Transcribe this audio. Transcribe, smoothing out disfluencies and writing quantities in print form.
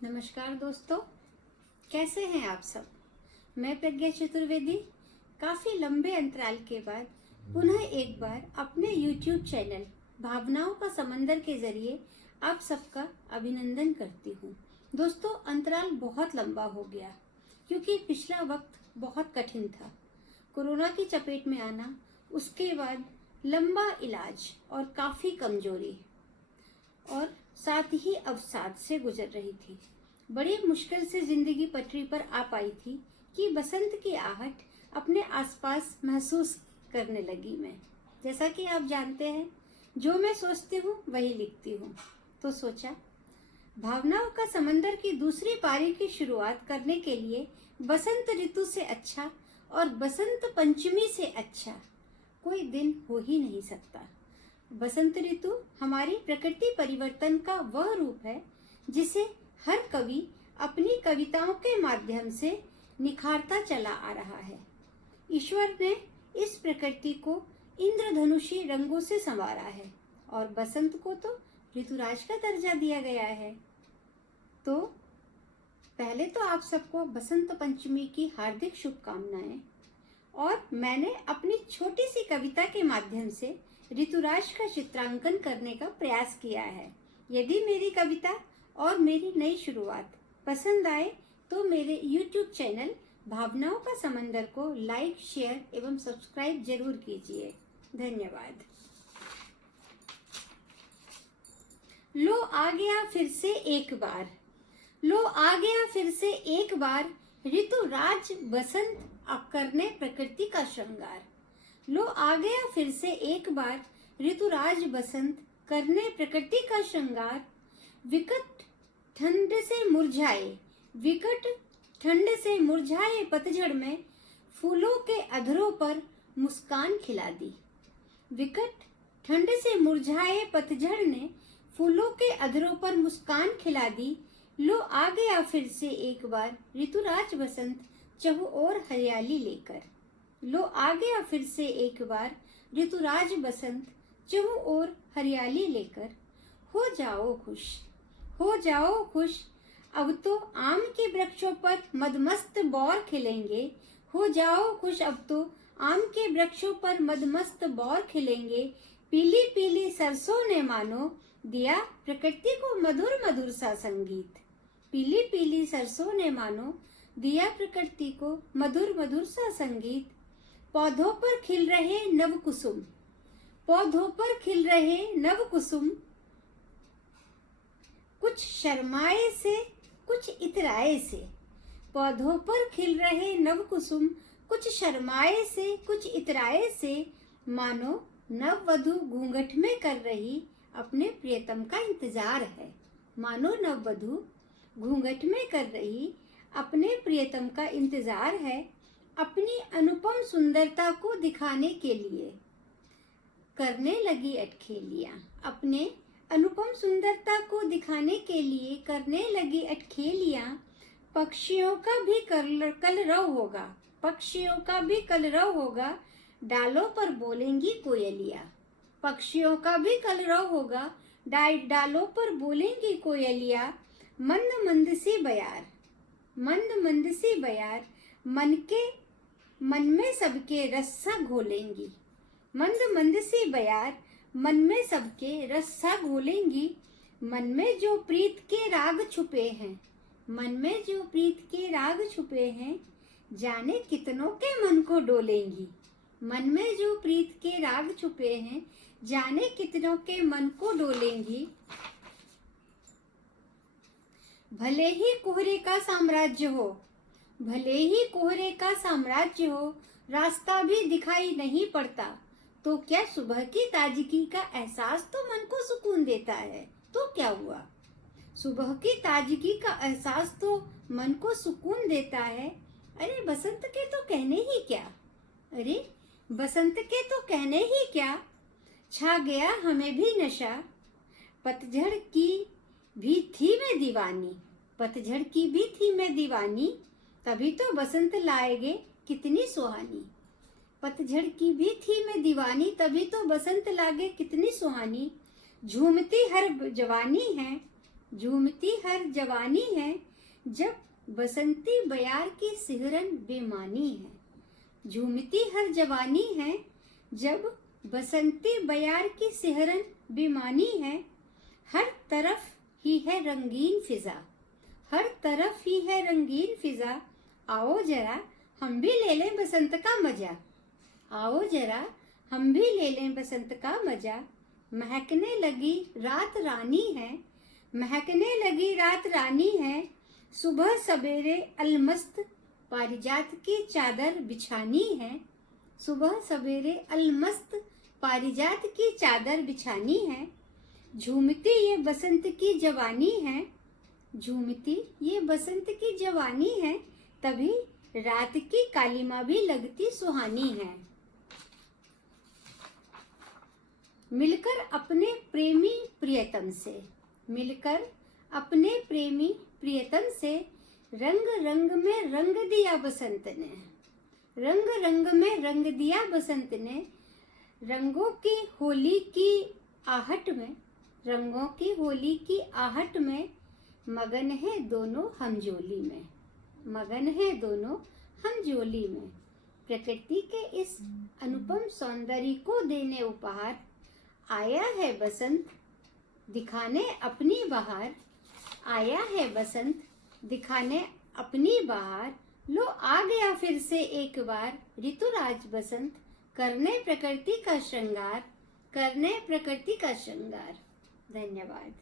नमस्कार दोस्तों, कैसे हैं आप सब। मैं प्रज्ञा चतुर्वेदी काफ़ी लंबे अंतराल के बाद पुनः एक बार अपने YouTube चैनल भावनाओं का समंदर के जरिए आप सबका अभिनंदन करती हूँ। दोस्तों, अंतराल बहुत लंबा हो गया क्योंकि पिछला वक्त बहुत कठिन था। कोरोना की चपेट में आना, उसके बाद लंबा इलाज और काफ़ी कमजोरी और साथ ही अवसाद से गुजर रही थी। बड़ी मुश्किल से जिंदगी पटरी पर आ पाई थी कि बसंत की आहट अपने आसपास महसूस करने लगी मैं। जैसा कि आप जानते हैं, जो मैं सोचती हूँ वही लिखती हूँ। तो सोचा भावनाओं का समंदर की दूसरी पारी की शुरुआत करने के लिए बसंत ऋतु से अच्छा और बसंत पंचमी से अच्छा कोई दिन हो ही नहीं सकता। बसंत ऋतु हमारी प्रकृति परिवर्तन का वह रूप है जिसे हर कवि अपनी कविताओं के माध्यम से निखारता चला आ रहा है। ईश्वर ने इस प्रकृति को इंद्रधनुषी रंगों से संवारा है और बसंत को तो ऋतुराज का दर्जा दिया गया है। तो पहले तो आप सबको बसंत पंचमी की हार्दिक शुभकामनाएं। और मैंने अपनी छोटी सी कविता के माध्यम से ऋतुराज का चित्रांकन करने का प्रयास किया है। यदि मेरी कविता और मेरी नई शुरुआत पसंद आए तो मेरे YouTube चैनल भावनाओं का समंदर को लाइक, शेयर एवं सब्सक्राइब जरूर कीजिए। धन्यवाद। लो आ गया फिर से एक बार, लो आ गया फिर से एक बार, ऋतुराज बसंत करने प्रकृति का श्रृंगार। लो आ गया फिर से एक बार, ऋतुराज बसंत करने प्रकृति का श्रृंगार। विकट ठंड से मुरझाए, विकट ठंड से मुरझाए पतझड़ में फूलों के अधरों पर मुस्कान खिला दी। विकट ठंड से मुरझाए पतझड़ ने फूलों के अधरों पर मुस्कान खिला दी। लो आ गया फिर से एक बार, ऋतुराज बसंत चहु ओर हरियाली लेकर। लो आ गया फिर से एक बार, ऋतुराज बसंत चहु ओर हरियाली लेकर। हो जाओ खुश, हो जाओ खुश, अब तो आम के वृक्षों पर मदमस्त बौर खिलेंगे। हो जाओ खुश, अब तो आम के वृक्षों पर मदमस्त बौर खिलेंगे। पीली पीली सरसों ने मानो दिया प्रकृति को मधुर मधुर सा संगीत। पीली पीली सरसों ने मानो दिया प्रकृति को मधुर मधुर सा संगीत। पौधों पर खिल रहे नव कुसुम, पौधों पर खिल रहे नव कुसुम, कुछ शर्माए से कुछ इतराए से। पौधों पर खिल रहे नव कुसुम, कुछ शर्माए से कुछ इतराए से। मानो नव वधू घूंघट में कर रही अपने प्रियतम का इंतजार है। मानो नव वधू घूंघट में कर रही अपने प्रियतम का इंतजार है। अपनी अनुपम सुंदरता को दिखाने के लिए करने लगी अटखेलियां। अपने अनुपम सुंदरता को दिखाने के लिए करने लगी अटखेलियां। पक्षियों का भी कलरव होगा, पक्षियों का भी कलरव होगा, डालों पर बोलेंगी कोयलियां। पक्षियों का भी कलरव होगा, डालों पर बोलेंगी कोयलियां। मंद मंद सी बयार, मंद मंद सी बयार, मन में सबके रस्सा घोलेंगी। मंद मंद सी बयार, मन में सबके रस्सा घोलेंगी। मन में जो प्रीत के राग छुपे हैं, मन में जो प्रीत के राग छुपे हैं, जाने कितनों के मन को डोलेंगी। मन में जो प्रीत के राग छुपे हैं, जाने कितनों के मन को डोलेंगी। भले ही कोहरे का साम्राज्य हो, भले ही कोहरे का साम्राज्य हो, रास्ता भी दिखाई नहीं पड़ता, तो क्या सुबह की ताजगी का एहसास तो मन को सुकून देता है। तो क्या हुआ, सुबह की ताजगी का एहसास तो मन को सुकून देता है। अरे बसंत के तो कहने ही क्या, अरे बसंत के तो कहने ही क्या, छा गया हमें भी नशा। पतझड़ की भी थी मैं दीवानी, पतझड़ की भी थी मैं दीवानी, तभी तो बसंत लाएगे कितनी सुहानी। पतझड़ की भी थी मैं दीवानी, तभी तो बसंत लागे कितनी सुहानी। झूमती हर जवानी है, झूमती हर जवानी है जब बसंती बयार की सिहरन बेमानी है। झूमती हर जवानी है जब बसंती बयार की सिहरन बेमानी है। हर तरफ ही है रंगीन फिजा, हर तरफ ही है रंगीन फिजा। आओ जरा हम भी ले लें बसंत का मजा, आओ जरा हम भी ले लें बसंत का मजा। महकने लगी रात रानी है, महकने लगी रात रानी है। सुबह सवेरे अलमस्त पारिजात की चादर बिछानी है, सुबह सवेरे अलमस्त पारिजात की चादर बिछानी है। झूमती ये बसंत की जवानी है, झूमती ये बसंत की जवानी है। तभी रात की कालीमा भी लगती सुहानी है। मिलकर अपने प्रेमी प्रियतम से, मिलकर अपने प्रेमी प्रियतम से रंग रंग में रंग दिया बसंत ने, रंग रंग में रंग दिया बसंत ने। रंगों की होली की आहट में, रंगों की होली की आहट में मगन है दोनों हम जोली में, मगन है दोनों हम जोली में। प्रकृति के इस अनुपम सौंदर्य को देने उपहार आया है बसंत दिखाने अपनी बहार, आया है बसंत दिखाने अपनी बहार। लो आ गया फिर से एक बार ऋतुराज बसंत, करने प्रकृति का श्रृंगार, करने प्रकृति का श्रृंगार। धन्यवाद।